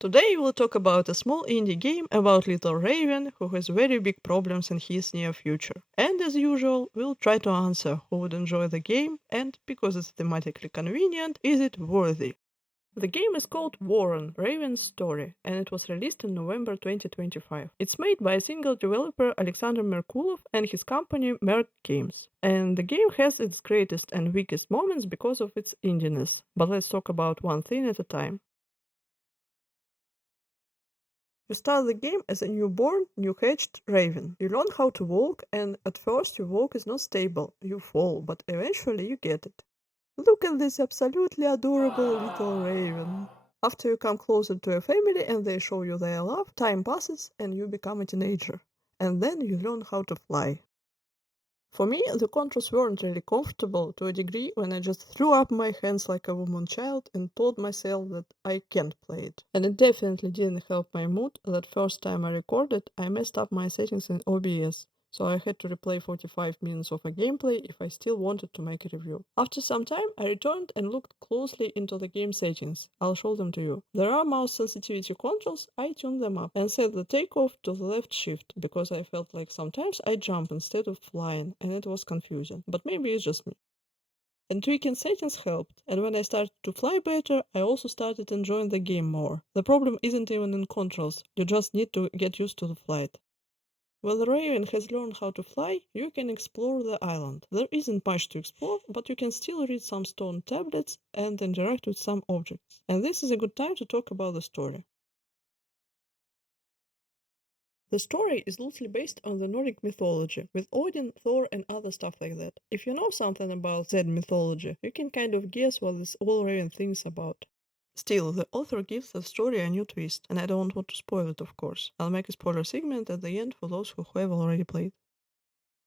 Today we'll talk about a small indie game about little Raven who has very big problems in his near future. And as usual, we'll try to answer who would enjoy the game and, because it's thematically convenient, is it worthy? The game is called VORON, Raven's Story, and it was released in November 2025. It's made by a single developer Alexander Merkulov and his company Merk Games. And the game has its greatest and weakest moments because of its indiness. But let's talk about one thing at a time. You start the game as a newborn, new-hatched raven. You learn how to walk, and at first your walk is not stable. You fall, but eventually you get it. Look at this absolutely adorable little raven. After you come closer to your family and they show you their love, time passes and you become a teenager. And then you learn how to fly. For me, the controls weren't really comfortable to a degree when I just threw up my hands like a woman child and told myself that I can't play it. And it definitely didn't help my mood that first time I recorded, I messed up my settings in OBS. So I had to replay 45 minutes of a gameplay if I still wanted to make a review. After some time, I returned and looked closely into the game settings. I'll show them to you. There are mouse sensitivity controls, I tuned them up and set the takeoff to the left shift because I felt like sometimes I jump instead of flying and it was confusing. But maybe it's just me. And tweaking settings helped, and when I started to fly better, I also started enjoying the game more. The problem isn't even in controls, you just need to get used to the flight. When the Raven has learned how to fly, you can explore the island. There isn't much to explore, but you can still read some stone tablets and interact with some objects. And this is a good time to talk about the story. The story is loosely based on the Nordic mythology, with Odin, Thor, and other stuff like that. If you know something about that mythology, you can kind of guess what this all Raven thinks about. Still, the author gives the story a new twist, and I don't want to spoil it, of course. I'll make a spoiler segment at the end for those who have already played.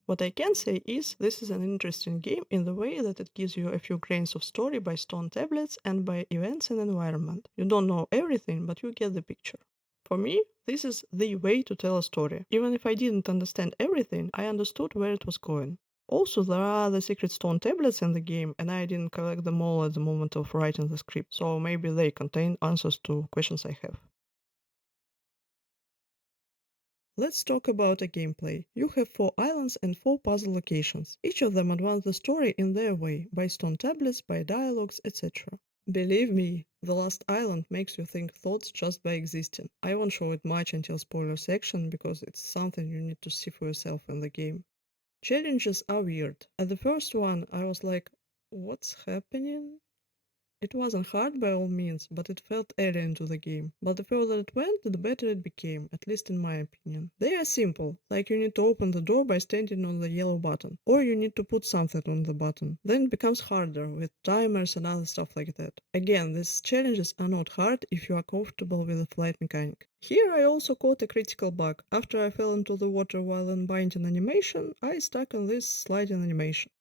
What I can say is, this is an interesting game in the way that it gives you a few grains of story by stone tablets and by events and environment. You don't know everything, but you get the picture. For me, this is the way to tell a story. Even if I didn't understand everything, I understood where it was going. Also, there are the secret stone tablets in the game, and I didn't collect them all at the moment of writing the script, so maybe they contain answers to questions I have. Let's talk about a gameplay. You have 4 islands and 4 puzzle locations. Each of them advance the story in their way, by stone tablets, by dialogues, etc. Believe me, the last island makes you think thoughts just by existing. I won't show it much until spoiler section because it's something you need to see for yourself in the game. Challenges are weird. At the first one, I was like, what's happening? It wasn't hard by all means, but it felt alien to the game. But the further it went, the better it became, at least in my opinion. They are simple, like you need to open the door by standing on the yellow button, or you need to put something on the button. Then it becomes harder, with timers and other stuff like that. Again, these challenges are not hard if you are comfortable with the flight mechanic. Here I also caught a critical bug. After I fell into the water while in binding animation, I stuck on this sliding animation.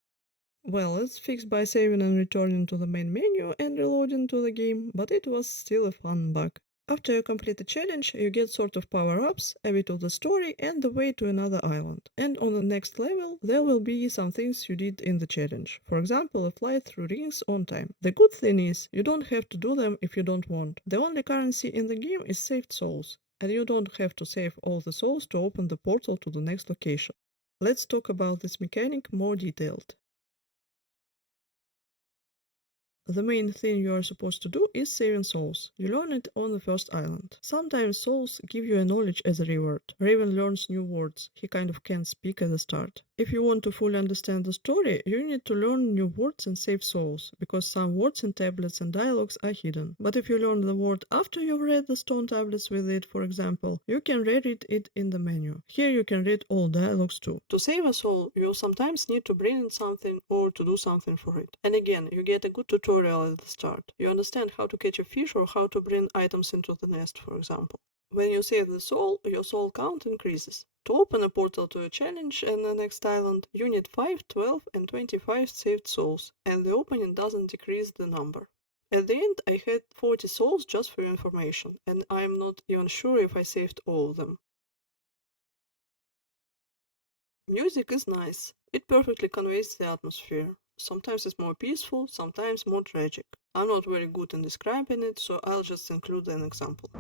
Well, it's fixed by saving and returning to the main menu and reloading to the game, but it was still a fun bug. After you complete a challenge, you get sort of power-ups, a bit of the story, and the way to another island. And on the next level, there will be some things you did in the challenge. For example, a flight through rings on time. The good thing is, you don't have to do them if you don't want. The only currency in the game is saved souls, and you don't have to save all the souls to open the portal to the next location. Let's talk about this mechanic more detailed. The main thing you are supposed to do is saving souls. You learn it on the first island. Sometimes souls give you a knowledge as a reward. Raven learns new words. He kind of can't speak at the start. If you want to fully understand the story, you need to learn new words and save souls, because some words in tablets and dialogues are hidden. But if you learn the word after you've read the stone tablets with it, for example, you can reread it in the menu. Here you can read all dialogues too. To save a soul, you sometimes need to bring in something or to do something for it. And again, you get a good tutorial at the start. You understand how to catch a fish or how to bring items into the nest, for example. When you save the soul, your soul count increases. To open a portal to a challenge and the next island, you need 5, 12, and 25 saved souls, and the opening doesn't decrease the number. At the end, I had 40 souls just for your information, and I'm not even sure if I saved all of them. Music is nice. It perfectly conveys the atmosphere. Sometimes it's more peaceful, sometimes more tragic. I'm not very good in describing it, so I'll just include an example.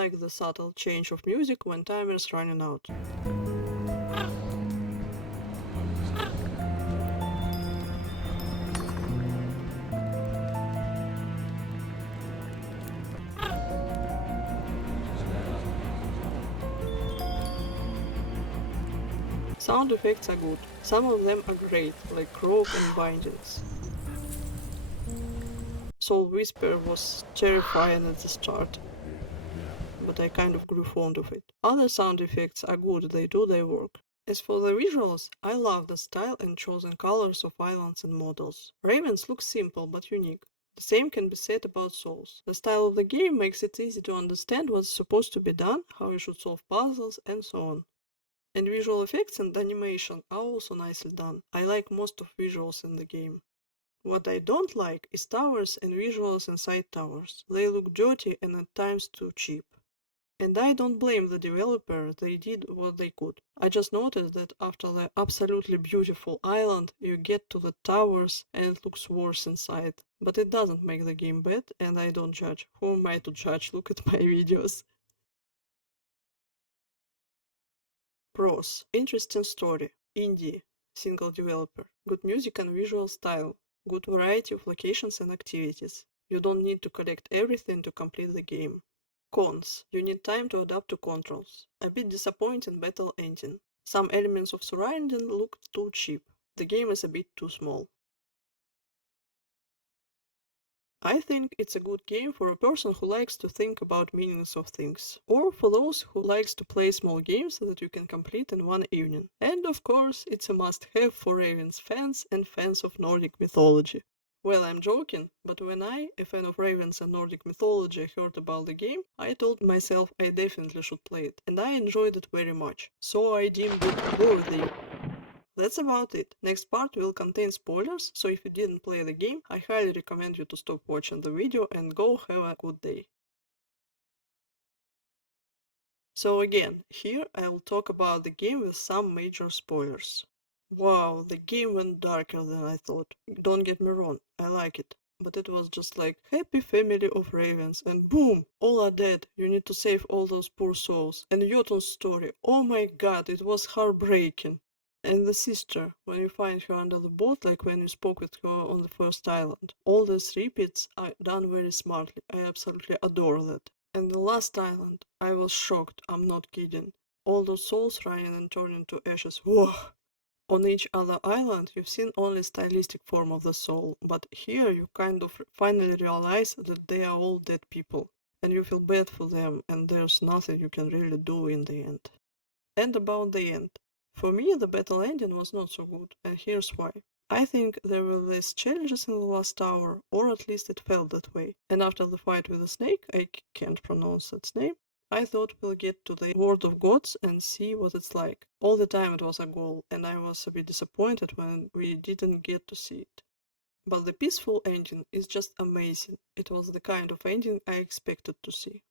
like the subtle change of music when timer is running out. Sound effects are good. Some of them are great, like croak and bindings. Soul Whisper was terrifying at the start, but I kind of grew fond of it. Other sound effects are good, they do their work. As for the visuals, I love the style and chosen colors of islands and models. Ravens look simple but unique. The same can be said about Souls. The style of the game makes it easy to understand what's supposed to be done, how you should solve puzzles, and so on. And visual effects and animation are also nicely done. I like most of visuals in the game. What I don't like is towers and visuals inside towers. They look dirty and at times too cheap. And I don't blame the developer, they did what they could. I just noticed that after the absolutely beautiful island, you get to the towers and it looks worse inside. But it doesn't make the game bad, and I don't judge. Who am I to judge? Look at my videos. Pros. Interesting story. Indie. Single developer. Good music and visual style. Good variety of locations and activities. You don't need to collect everything to complete the game. Cons. You need time to adapt to controls. A bit disappointing battle ending. Some elements of surrounding look too cheap. The game is a bit too small. I think it's a good game for a person who likes to think about meanings of things, or for those who likes to play small games that you can complete in one evening. And of course, it's a must-have for Ravens fans and fans of Nordic mythology. Well, I'm joking, but when I, a fan of Ravens and Nordic mythology, heard about the game, I told myself I definitely should play it, and I enjoyed it very much, so I deemed it worthy. That's about it. Next part will contain spoilers, so if you didn't play the game, I highly recommend you to stop watching the video and go have a good day. So again, here I will talk about the game with some major spoilers. Wow, the game went darker than I thought. Don't get me wrong, I like it. But it was just like, happy family of ravens, and boom! All are dead. You need to save all those poor souls. And Jotun's story, oh my god, it was heartbreaking. And the sister, when you find her under the boat, like when you spoke with her on the first island. All these repeats are done very smartly. I absolutely adore that. And the last island, I was shocked, I'm not kidding. All those souls running and turning to ashes. Whoa! On each other island, you've seen only stylistic form of the soul, but here you kind of finally realize that they are all dead people, and you feel bad for them, and there's nothing you can really do in the end. And about the end. For me, the battle ending was not so good, and here's why. I think there were less challenges in the last tower, or at least it felt that way. And after the fight with the snake, I can't pronounce its name, I thought we'll get to the World of Gods and see what it's like. All the time it was a goal, and I was a bit disappointed when we didn't get to see it. But the peaceful ending is just amazing. It was the kind of ending I expected to see.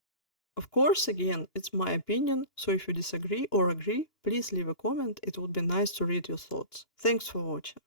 Of course, again, it's my opinion, so if you disagree or agree, please leave a comment, it would be nice to read your thoughts. Thanks for watching.